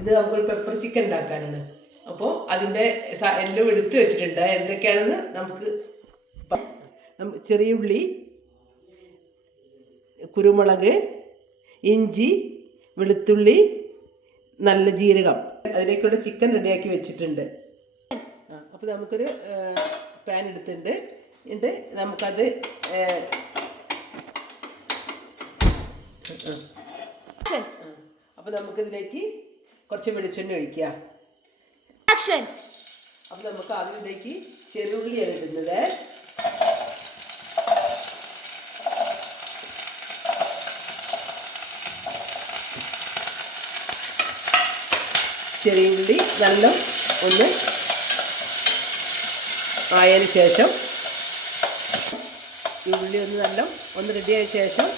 ഇത് നമുക്കൊരു pepper chicken ഉണ്ടാക്കാനാണ്. അപ്പോൾ അതിൻ്റെ എല്ലാം എടുത്ത് വെച്ചിട്ടുണ്ട്. എന്തൊക്കെയാണെന്ന് നമുക്ക് ചെറിയ ഉള്ളി, കുരുമുളക്, ഇഞ്ചി, വെളുത്തുള്ളി, നല്ല ജീരകം, അതിലേക്കുള്ള ചിക്കൻ റെഡിയാക്കി വെച്ചിട്ടുണ്ട്. അപ്പോൾ നമുക്കൊരു പാൻ എടുത്തിട്ടുണ്ട്. എന്നിട്ട് നമുക്കത് അപ്പോൾ നമുക്കിതിലേക്ക് കുറച്ച് വെളിച്ചെണ്ണ ഒഴിക്കുക. അപ്പോൾ നമുക്ക് അതിലേക്ക് ചെറുള്ളിയാണ് ഇടുന്നത്. ചെറിയ ഉള്ളി നല്ല ഒന്ന് ആയതിനു ശേഷം ഈ ഉള്ളി ഒന്ന് റെഡിയായ ശേഷം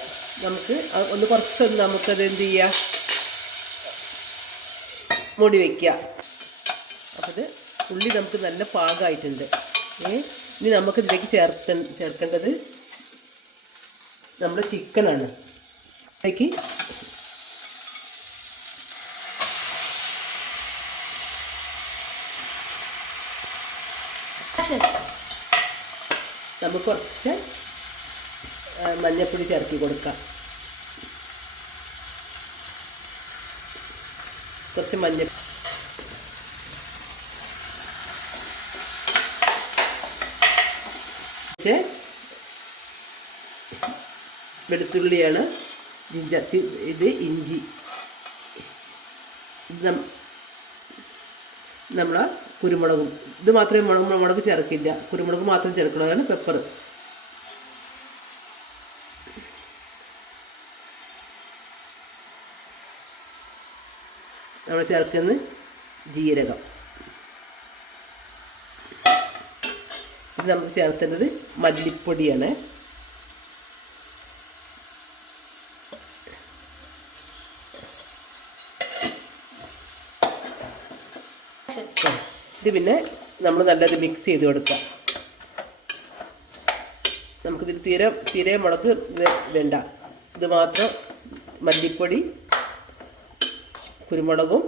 നമുക്ക് കുറച്ചൊന്ന് നമുക്കത് എന്ത് ചെയ്യുക, മൂടി വയ്ക്കുക. അപ്പോൾ ഇത് ഉള്ളി നമുക്ക് നല്ല പാകമായിട്ടുണ്ട്. ഇനി നമുക്കിതിലേക്ക് ചേർക്കേണ്ടത് നമ്മുടെ ചിക്കനാണ്. അതിലേക്ക് നമുക്ക് കുറച്ച് മഞ്ഞൾപ്പൊടി ചേർത്തി കൊടുക്കാം. കുറച്ച് മഞ്ഞൾ, വെളുത്തുള്ളിയാണ്, ഇത് ഇഞ്ചി, ഇത് നമ്മളെ കുരുമുളകും. ഇത് മാത്രമേ മുളക് ചേർക്കില്ല, കുരുമുളക് മാത്രം ചേർക്കുന്നതാണ് പെപ്പർ. നമ്മൾ ചേർക്കുന്നത് ജീരകം. ഇത് നമുക്ക് ചേർക്കേണ്ടത് മല്ലിപ്പൊടിയാണ്. ഇത് പിന്നെ നമ്മൾ നല്ലത് മിക്സ് ചെയ്ത് കൊടുക്കുക. നമുക്കിതിൽ തീരെ മുളക് വേണ്ട, ഇത് മാത്രം മല്ലിപ്പൊടി കുരുമുളകും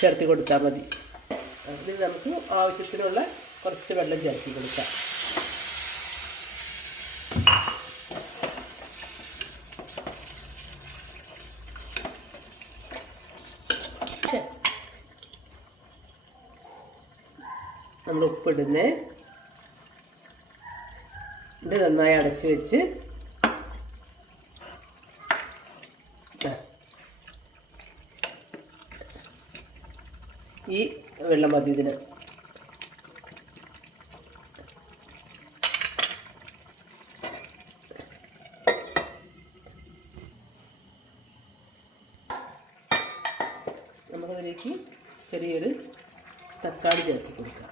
ചേർത്ത് കൊടുത്താൽ മതി. ഇതിൽ നമുക്ക് ആവശ്യത്തിനുള്ള കുറച്ച് വെള്ളം ചേർത്തി കൊടുക്കാം. നമ്മൾ ഉപ്പിടുന്നേ, ഇത് നന്നായി അടച്ച് വെച്ച് ഈ വെള്ളം മതി ഇതിന്. നമുക്കതിലേക്ക് ചെറിയൊരു തക്കാളി ചേർത്ത് കൊടുക്കാം.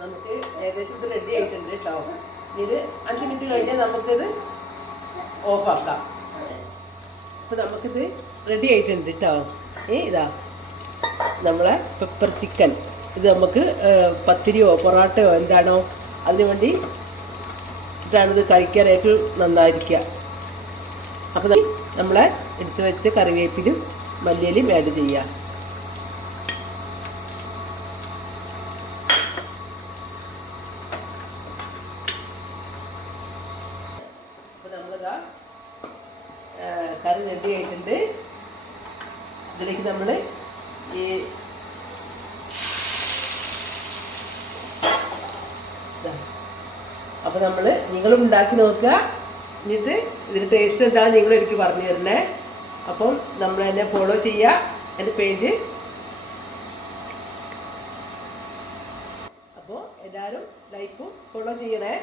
നമുക്ക് ഏകദേശം ഇത് റെഡി ആയിട്ടുണ്ട് കേട്ടോ. ഇത് 5 മിനിറ്റ് കഴിഞ്ഞാൽ നമുക്കിത് ഓഫാക്കാം. അപ്പോൾ നമുക്കിത് റെഡി ആയിട്ടുണ്ട് കേട്ടോ. ഇതാ നമ്മളെ പെപ്പർ ചിക്കൻ. ഇത് നമുക്ക് പത്തിരിയോ പൊറോട്ടയോ എന്താണോ അതിനു വേണ്ടി ഇതാണിത് കഴിക്കാൻ ഏറ്റവും നന്നായിരിക്കുക. അപ്പോൾ നമ്മളെ എടുത്ത് വെച്ച കറിവേപ്പിലും മല്ലിയിലും ആഡ് ചെയ്യുക. നമ്മളിതാ കറി റെഡി ആയിട്ടുണ്ട്. ഇതിലേക്ക് നമ്മൾ ഈ അപ്പോൾ നിങ്ങളും ഉണ്ടാക്കി നോക്കുക. എന്നിട്ട് ഇതിൻ്റെ ടേസ്റ്റ് എന്താണെന്ന് നിങ്ങളും എനിക്ക് പറഞ്ഞു തരണേ. അപ്പം നമ്മൾ എന്നെ ഫോളോ ചെയ്യുക, എൻ്റെ പേജ്. അപ്പോൾ എല്ലാവരും ലൈക്കും ഫോളോ ചെയ്യണേ.